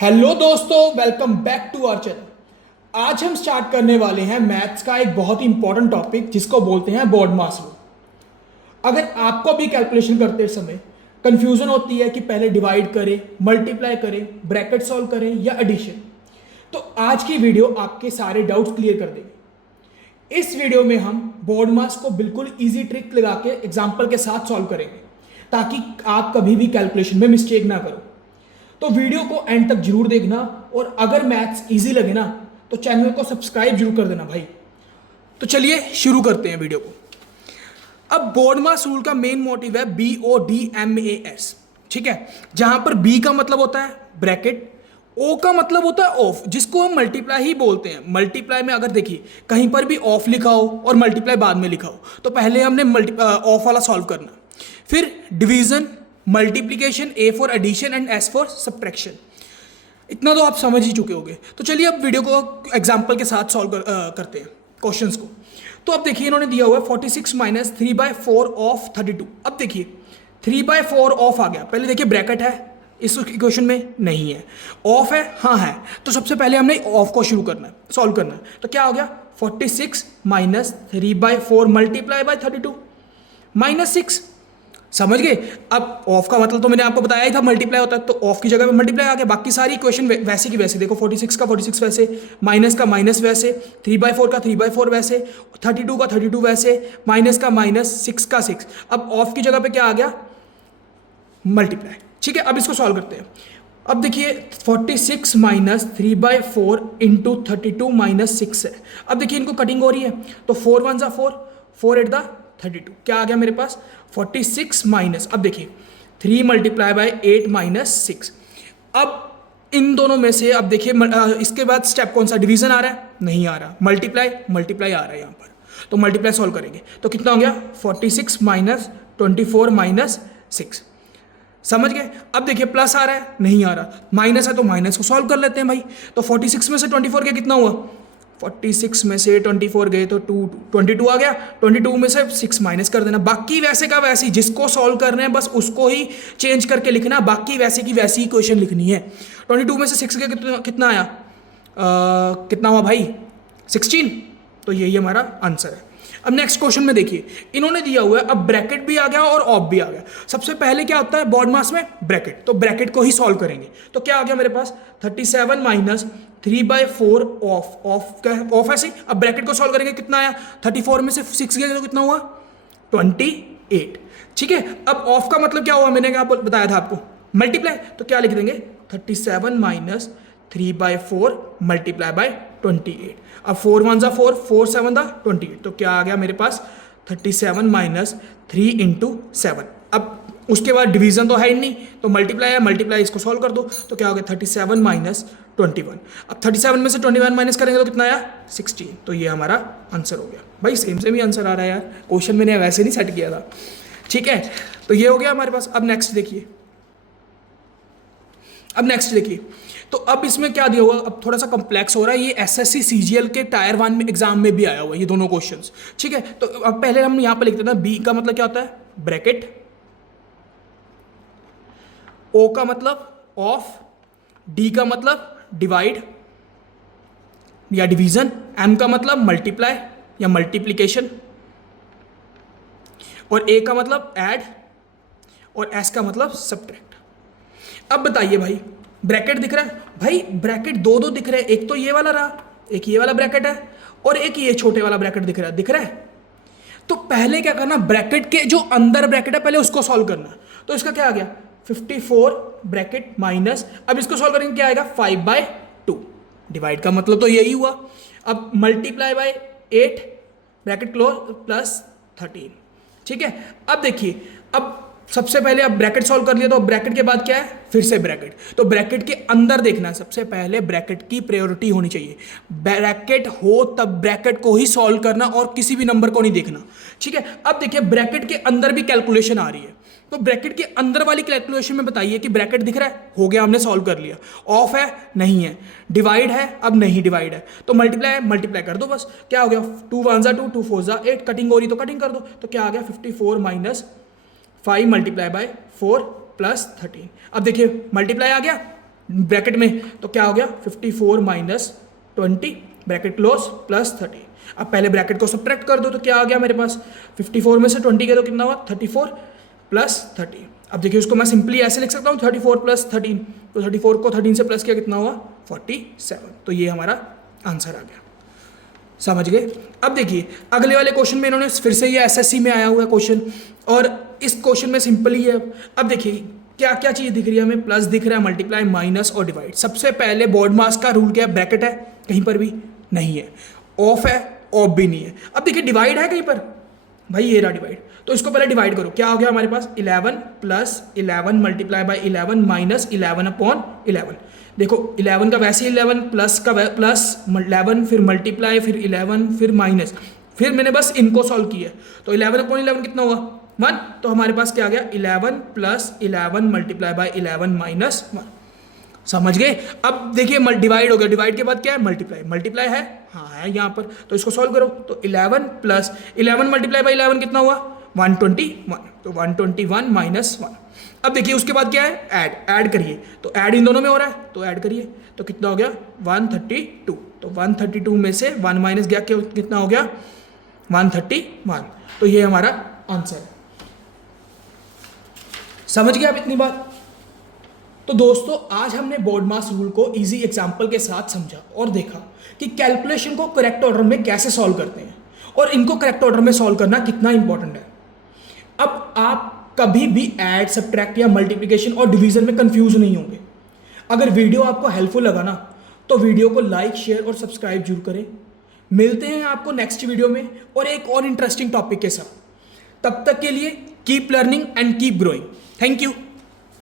Hello दोस्तों, welcome back to our channel. आज हम स्टार्ट करने वाले हैं मैथ्स का एक बहुत ही इंपॉर्टेंट टॉपिक जिसको बोलते हैं BODMAS लॉ। अगर आपको भी कैलकुलेशन करते समय कंफ्यूजन होती है कि पहले डिवाइड करें, मल्टीप्लाई करें, ब्रैकेट सॉल्व करें या एडिशन, तो आज की वीडियो आपके सारे डाउट्स क्लियर कर देगी। इस वीडियो में हम BODMAS को बिल्कुल ईजी ट्रिक लगा के एग्जाम्पल के साथ सॉल्व करेंगे ताकि आप कभी भी कैलकुलेशन में मिस्टेक ना करो। तो वीडियो को एंड तक जरूर देखना और अगर मैथ्स इजी लगे ना तो चैनल को सब्सक्राइब जरूर कर देना भाई। तो चलिए शुरू करते हैं वीडियो को। अब BODMAS रूल का मेन मोटिव है BODMAS, ठीक है, जहां पर B का मतलब होता है ब्रैकेट, O का मतलब होता है ऑफ, जिसको हम मल्टीप्लाई ही बोलते हैं। मल्टीप्लाई में अगर देखिए कहीं पर भी ऑफ लिखा हो और मल्टीप्लाई बाद में लिखा हो तो पहले हमने ऑफ वाला सॉल्व करना, फिर division, multiplication, A for addition and S for subtraction. इतना तो आप समझ ही चुके होंगे। तो चलिए अब वीडियो को एग्जांपल के साथ सॉल्व करते हैं क्वेश्चंस को। तो अब देखिए इन्होंने दिया हुआ है 46 माइनस 3/4 ऑफ 32। अब देखिए 3/4 ऑफ आ गया, पहले देखिए ब्रैकेट है इस इक्वेशन में, नहीं है। ऑफ है, हाँ है, तो सबसे पहले हमने ऑफ को शुरू करना है, सॉल्व करना है। तो क्या हो गया 46 माइनस 3/4 मल्टीप्लाई बाय 32 माइनस 6। समझ गए। अब ऑफ का मतलब तो मैंने आपको बताया ही था मल्टीप्लाई होता है, तो ऑफ की जगह पे मल्टीप्लाई आ गया। बाकी सारी इक्वेशन वैसे की वैसे, देखो 46 का 46 वैसे, माइनस का माइनस वैसे, 3/4 का 3/4 वैसे, 32 का 32 वैसे, माइनस का माइनस, 6 का 6। अब ऑफ की जगह पे क्या आ गया, मल्टीप्लाई। ठीक है, अब इसको सॉल्व करते हैं। अब देखिए 46 माइनस 3/4 इंटू 32 माइनस 6 है। अब देखिए इनको कटिंग हो रही है, तो 4 1 ज़ा 4, 4 8 दा 32। क्या आ गया मेरे पास 46 माइनस, अब देखिए 3 मल्टीप्लाई बाय 8 माइनस 6। अब इन दोनों में से अब देखिए इसके बाद स्टेप कौन सा, डिवीजन आ रहा है, नहीं आ रहा, मल्टीप्लाई मल्टीप्लाई आ रहा है यहाँ पर, तो मल्टीप्लाई सॉल्व करेंगे तो कितना हो गया 46 माइनस 24 माइनस 6। समझ गए। अब देखिए प्लस आ रहा है, नहीं आ रहा, माइनस है तो माइनस को सॉल्व कर लेते हैं भाई। तो 46 में से 24 गया, कितना हुआ 46 में से 24 गए तो 22 आ गया। 22 में से 6 माइनस कर देना, बाकी वैसे का वैसी, जिसको सॉल्व करना है बस उसको ही चेंज करके लिखना, बाकी वैसे की वैसी इक्वेशन लिखनी है। 22 में से 6 गया, कितना आया, कितना हुआ भाई 16। तो यही हमारा आंसर है। अब नेक्स्ट क्वेश्चन में देखिए इन्होंने दिया हुआ है, अब ब्रैकेट भी आ गया और ऑफ भी आ गया। सबसे पहले क्या होता है BODMAS में ब्रैकेट, तो ब्रैकेट को ही सॉल्व करेंगे। तो क्या आ गया मेरे पास 37 माइनस 3/4 ऑफ क्या है, ऑफ ऐसे। अब ब्रैकेट को सॉल्व करेंगे, कितना आया 34 में से 6 गया तो कितना हुआ 28। ठीक है, अब ऑफ का मतलब क्या हुआ, मैंने क्या बताया था आपको, मल्टीप्लाई। तो क्या लिख देंगे 37 माइनस 3/4 मल्टीप्लाई बाय 28। अब 4 1 ज़ा 4, 4 7 दा 28। तो क्या आ गया मेरे पास 37 माइनस 3 इंटू 7। अब उसके बाद डिवीजन तो है ही नहीं, तो मल्टीप्लाई है, मल्टीप्लाई इसको सॉल्व कर दो। तो क्या हो गया 37 माइनस 21। अब 37 में से 21 माइनस करेंगे तो कितना आया 16। तो ये हमारा आंसर हो गया भाई। सेम सेम ही आंसर आ रहा है यार, क्वेश्चन मैंने वैसे नहीं सेट किया था। ठीक है, तो ये हो गया हमारे पास। अब नेक्स्ट देखिए, अब नेक्स्ट देखिए, तो अब इसमें क्या दिया हुआ, अब थोड़ा सा कॉम्प्लेक्स हो रहा है। ये SSC CGL के टायर 1 में एग्जाम में भी आया हुआ है ये दोनों क्वेश्चंस। ठीक है, तो अब पहले हम यहां पर लिखते हैं बी का मतलब क्या होता है ब्रैकेट, O का मतलब ऑफ, D का मतलब डिवाइड या डिवीजन, M का मतलब मल्टीप्लाई या मल्टीप्लीकेशन, और A का मतलब ऐड, और S का मतलब सब्ट्रैक्ट। अब बताइए भाई, ब्रैकेट दिख रहा है भाई, ब्रैकेट दो दो दिख रहे हैं, एक तो ये वाला रहा, एक ये वाला ब्रैकेट है, और एक ये छोटे वाला ब्रैकेट दिख रहा है। तो पहले क्या करना, ब्रैकेट के जो अंदर ब्रैकेट है पहले उसको सॉल्व करना। तो इसका क्या आ गया 54 ब्रैकेट माइनस, अब इसको सॉल्व करेंगे क्या आएगा 5/2। डिवाइड का मतलब तो यही हुआ। अब multiply by 8 bracket close plus 13। ठीक है, अब देखिए, अब सबसे पहले अब ब्रैकेट सॉल्व कर लिया, तो ब्रैकेट के बाद क्या है फिर से ब्रैकेट। तो ब्रैकेट के अंदर देखना, सबसे पहले ब्रैकेट की प्रायोरिटी होनी चाहिए। ब्रैकेट हो तब ब्रैकेट को ही सॉल्व करना और किसी भी नंबर को नहीं देखना। ठीक है, अब देखिए ब्रैकेट के अंदर भी कैलकुलेशन आ रही है, तो ब्रैकेट के अंदर वाली कैलकुलेशन में बताइए कि ब्रैकेट दिख रहा है, हो गया, हमने सॉल्व कर लिया। ऑफ है, नहीं है। डिवाइड है, अब नहीं डिवाइड है, तो मल्टीप्लाई है, मल्टीप्लाई कर दो बस। क्या हो गया 2 1 ज़ा 2, 2 4 ज़ा 8, कटिंग हो रही तो कटिंग कर दो। तो क्या आ गया 54 माइनस 5 मल्टीप्लाई बाय 4 प्लस 13। अब देखिए मल्टीप्लाई आ गया, ब्रैकेट में, तो क्या हो गया 54 माइनस 20 ब्रैकेट क्लोज प्लस 30। अब पहले ब्रैकेट को सब्ट्रैक्ट कर दो तो क्या आ गया मेरे पास 54 में से 20 के तो कितना हुआ 34 प्लस 30। अब देखिए उसको मैं सिंपली ऐसे लिख सकता हूँ 34 प्लस 13, तो 34 को 13 से प्लस किया कितना हुआ 47। तो ये हमारा आंसर आ गया, समझ गए। अब देखिए अगले वाले क्वेश्चन में इन्होंने फिर से ये एसएससी में आया हुआ है क्वेश्चन, और इस क्वेश्चन में सिंपल ही है। अब देखिए क्या क्या चीज़ दिख रही है हमें, प्लस दिख रहा है, मल्टीप्लाई, माइनस और डिवाइड। सबसे पहले बोर्ड मास का रूल क्या है, ब्रैकेट है, कहीं पर भी नहीं है, ऑफ है, ऑफ भी नहीं है। अब देखिए डिवाइड है कहीं पर, भाई ये रहा डिवाइड, तो इसको पहले डिवाइड करो, क्या हो गया हमारे पास 11 plus 11 multiply by 11 minus 11 upon 11। देखो 11 का वैसे 11 प्लस का प्लस 11 फिर मल्टीप्लाई फिर 11 फिर माइनस, फिर मैंने बस इनको सॉल्व किया, तो 11 अपॉन 11 कितना हुआ 1। तो हमारे पास क्या आ गया 11 प्लस 11 मल्टीप्लाई बाई 11 माइनस 1। समझ गए। अब देखिए डिवाइड हो गया, डिवाइड के बाद क्या है मल्टीप्लाई, मल्टीप्लाई है, हाँ है यहाँ पर, तो इसको सॉल्व करो, तो 11 प्लस 11 मल्टीप्लाई बाई 11 कितना हुआ 121, तो 121 माइनस 1। अब देखिए उसके बाद क्या है ऐड करिए, तो ऐड इन दोनों में हो रहा है तो ऐड करिए, तो कितना हो गया 132, तो 132 में से 1 माइनस गया कितना हो गया 131। तो ये हमारा आंसर है। समझ गया आप इतनी बात। तो दोस्तों आज हमने बोर्ड मास रूल को इजी एग्जांपल के साथ समझा और देखा कि कैलकुलेशन को करेक्ट ऑर्डर में कैसे सॉल्व करते हैं और इनको करेक्ट ऑर्डर में सॉल्व करना कितना इंपॉर्टेंट है। अब आप कभी भी ऐड, सब्ट्रैक्ट या मल्टीप्लिकेशन और डिवीजन में कंफ्यूज नहीं होंगे। अगर वीडियो आपको हेल्पफुल लगा ना तो वीडियो को लाइक, शेयर और सब्सक्राइब जरूर करें। मिलते हैं आपको नेक्स्ट वीडियो में और एक और इंटरेस्टिंग टॉपिक के साथ। तब तक के लिए keep learning and keep growing. Thank you.